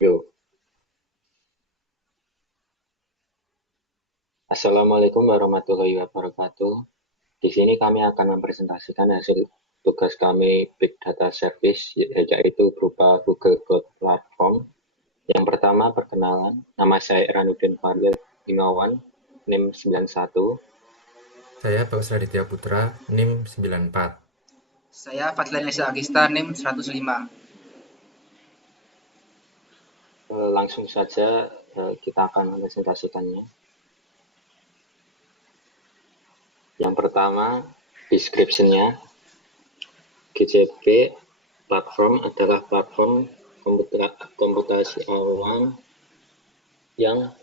Yo, Assalamualaikum warahmatullahi wabarakatuh. Di sini kami akan mempresentasikan hasil tugas kami Big Data Service, yaitu berupa Google Cloud Platform. Yang pertama, perkenalan. Nama saya Iranuddin Fadil Imawan, NIM 91. Saya Bagus Raditya Putra, NIM 94. Saya Fadlan Nesa Agista NIM 105. Langsung saja kita akan mempresentasikannya. Yang pertama, description-nya. GCP platform adalah platform komputasi awan yang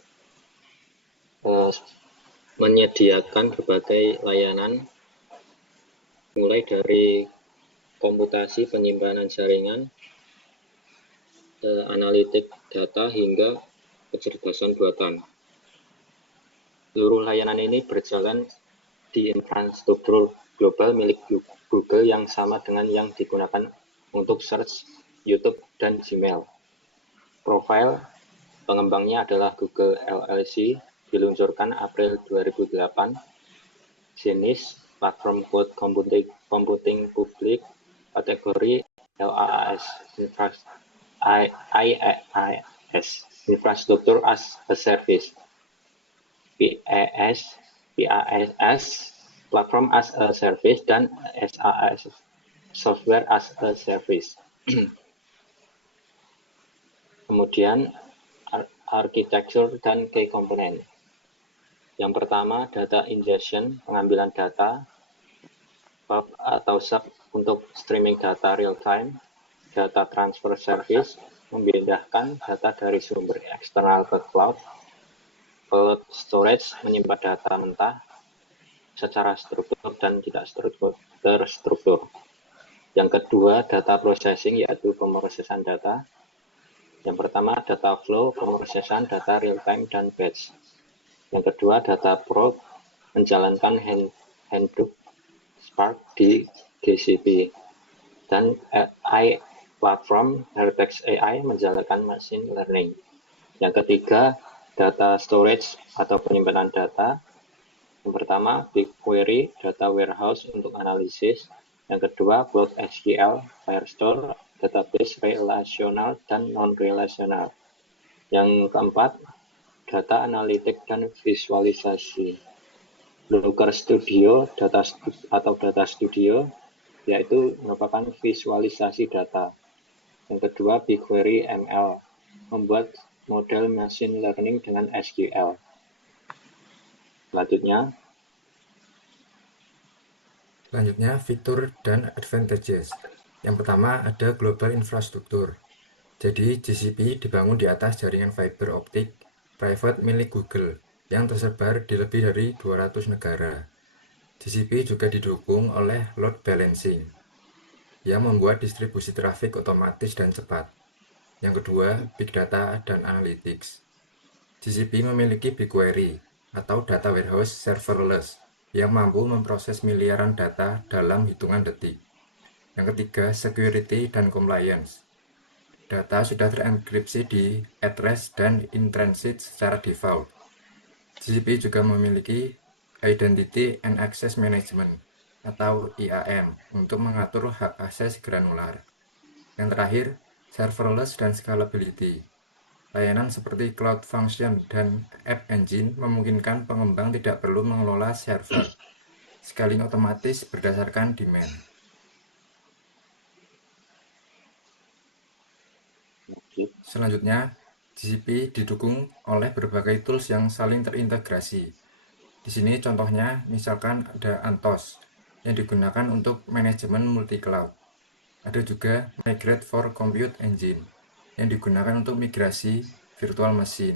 menyediakan berbagai layanan mulai dari komputasi penyimpanan jaringan, analitik data hingga kecerdasan buatan. Seluruh layanan ini berjalan di infrastruktur global milik Google yang sama dengan yang digunakan untuk search, YouTube, dan Gmail. Profil pengembangnya adalah Google LLC, diluncurkan April 2008. Jenis platform cloud computing public, kategori LaaS, IaaS, Infrastructure as a Service, PaaS, Platform as a Service, dan SaaS, Software as a Service. Kemudian architecture dan key component. Yang pertama, data ingestion, pengambilan data, bulk atau sub untuk streaming data real time, data transfer service, memindahkan data dari sumber eksternal ke cloud, cloud storage, menyimpan data mentah secara struktur dan tidak terstruktur. Yang kedua, data processing, yaitu pemrosesan data. Yang pertama, data flow, pemrosesan data real time dan batch. Yang kedua, data probe, menjalankan Hadoop Spark di GCP. Dan AI platform, Vertex AI, menjalankan machine learning. Yang ketiga, data storage atau penyimpanan data. Yang pertama, BigQuery, data warehouse untuk analisis. Yang kedua, Cloud SQL, Firestore, database relasional dan non-relasional. Yang keempat, data analitik dan visualisasi. Looker Studio data studio, yaitu merupakan visualisasi data. Yang kedua, BigQuery ML, membuat model machine learning dengan SQL. Selanjutnya, fitur dan advantages. Yang pertama ada global infrastruktur. Jadi GCP dibangun di atas jaringan fiber optik private milik Google yang tersebar di lebih dari 200 negara. GCP juga didukung oleh load balancing yang membuat distribusi trafik otomatis dan cepat. Yang kedua, Big Data dan Analytics. GCP memiliki BigQuery atau Data Warehouse Serverless yang mampu memproses miliaran data dalam hitungan detik. Yang ketiga, Security dan Compliance. Data sudah terenkripsi di at-rest dan in-transit secara default. GCP juga memiliki Identity and Access Management atau IAM untuk mengatur hak akses granular. Yang terakhir, serverless dan scalability. Layanan seperti Cloud Function dan App Engine memungkinkan pengembang tidak perlu mengelola server. Scaling otomatis berdasarkan demand. Selanjutnya, GCP didukung oleh berbagai tools yang saling terintegrasi. Di sini contohnya, misalkan ada Anthos yang digunakan untuk manajemen multi-cloud. Ada juga Migrate for Compute Engine yang digunakan untuk migrasi virtual machine.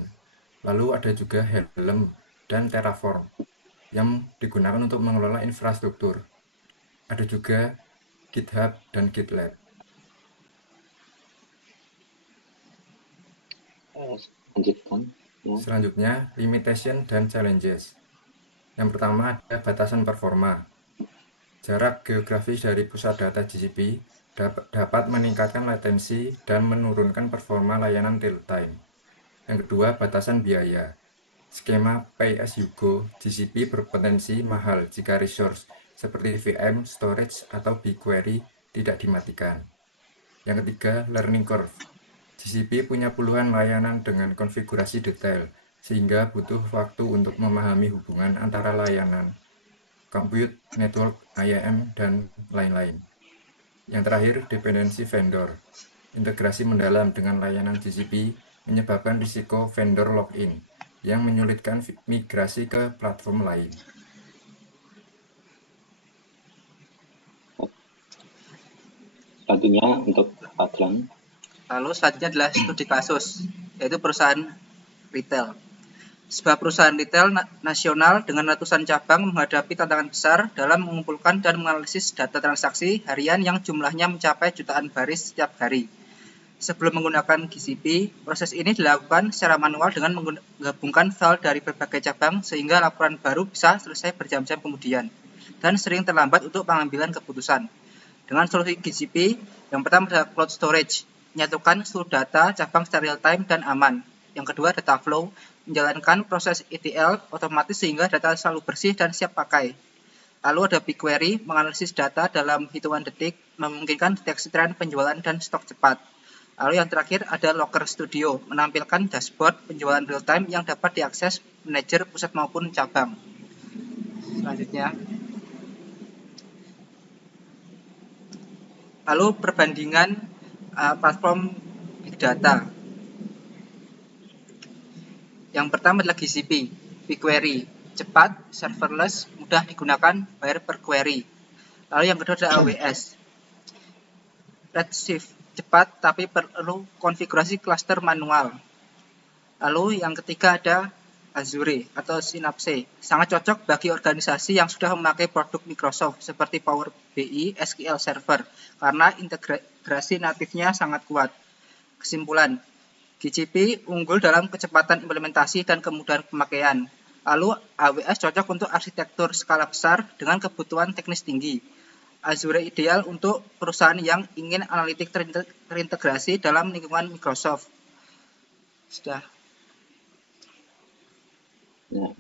Lalu ada juga Helm dan Terraform yang digunakan untuk mengelola infrastruktur. Ada juga GitHub dan GitLab. Lanjutkan. Selanjutnya, limitation dan challenges. Yang pertama ada batasan performa. Jarak geografis dari pusat data GCP dapat meningkatkan latensi dan menurunkan performa layanan real-time. Yang kedua, batasan biaya. Skema Pay as you go, GCP berpotensi mahal jika resource seperti VM, storage, atau BigQuery tidak dimatikan. Yang ketiga, learning curve. GCP punya puluhan layanan dengan konfigurasi detail, sehingga butuh waktu untuk memahami hubungan antara layanan, compute, network, IAM, dan lain-lain. Yang terakhir, dependensi vendor. Integrasi mendalam dengan layanan GCP menyebabkan risiko vendor lock-in, yang menyulitkan migrasi ke platform lain. Selanjutnya untuk Fadlan. Lalu selanjutnya adalah studi kasus, yaitu perusahaan retail. Sebuah perusahaan retail nasional dengan ratusan cabang menghadapi tantangan besar dalam mengumpulkan dan menganalisis data transaksi harian yang jumlahnya mencapai jutaan baris setiap hari. Sebelum menggunakan GCP, proses ini dilakukan secara manual dengan menggabungkan file dari berbagai cabang sehingga laporan baru bisa selesai berjam-jam kemudian dan sering terlambat untuk pengambilan keputusan. Dengan solusi GCP, yang pertama adalah cloud storage, menyatukan seluruh data cabang secara real-time dan aman. Yang kedua, data flow, menjalankan proses ETL otomatis sehingga data selalu bersih dan siap pakai. Lalu ada BigQuery, menganalisis data dalam hitungan detik, memungkinkan deteksi tren penjualan dan stok cepat. Lalu yang terakhir ada Locker Studio, menampilkan dashboard penjualan real-time yang dapat diakses manajer pusat maupun cabang. Selanjutnya, lalu perbandingan platform Big Data. Yang pertama adalah GCP, BigQuery, cepat, serverless, mudah digunakan, bayar per query. Lalu yang kedua adalah AWS, Redshift, cepat tapi perlu konfigurasi cluster manual. Lalu yang ketiga ada Azure atau Synapse, sangat cocok bagi organisasi yang sudah memakai produk Microsoft seperti Power BI, SQL Server, karena integrasi natifnya sangat kuat. Kesimpulan, GCP unggul dalam kecepatan implementasi dan kemudahan pemakaian. Lalu AWS cocok untuk arsitektur skala besar dengan kebutuhan teknis tinggi. Azure ideal untuk perusahaan yang ingin analitik terintegrasi dalam lingkungan Microsoft. Sudah. Nah,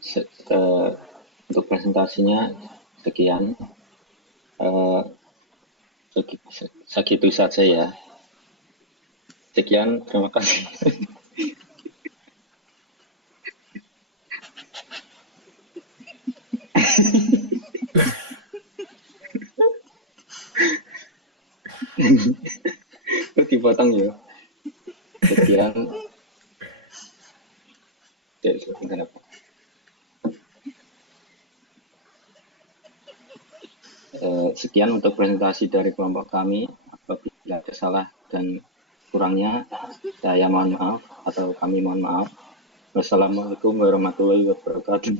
untuk presentasinya sekian. Segitu saja ya. Sekian, terima kasih. Kok dipotong ya? Sekian. Sekian untuk presentasi dari kelompok kami. Apabila ada salah dan kurangnya, saya mohon maaf atau kami mohon maaf. Wassalamualaikum warahmatullahi wabarakatuh.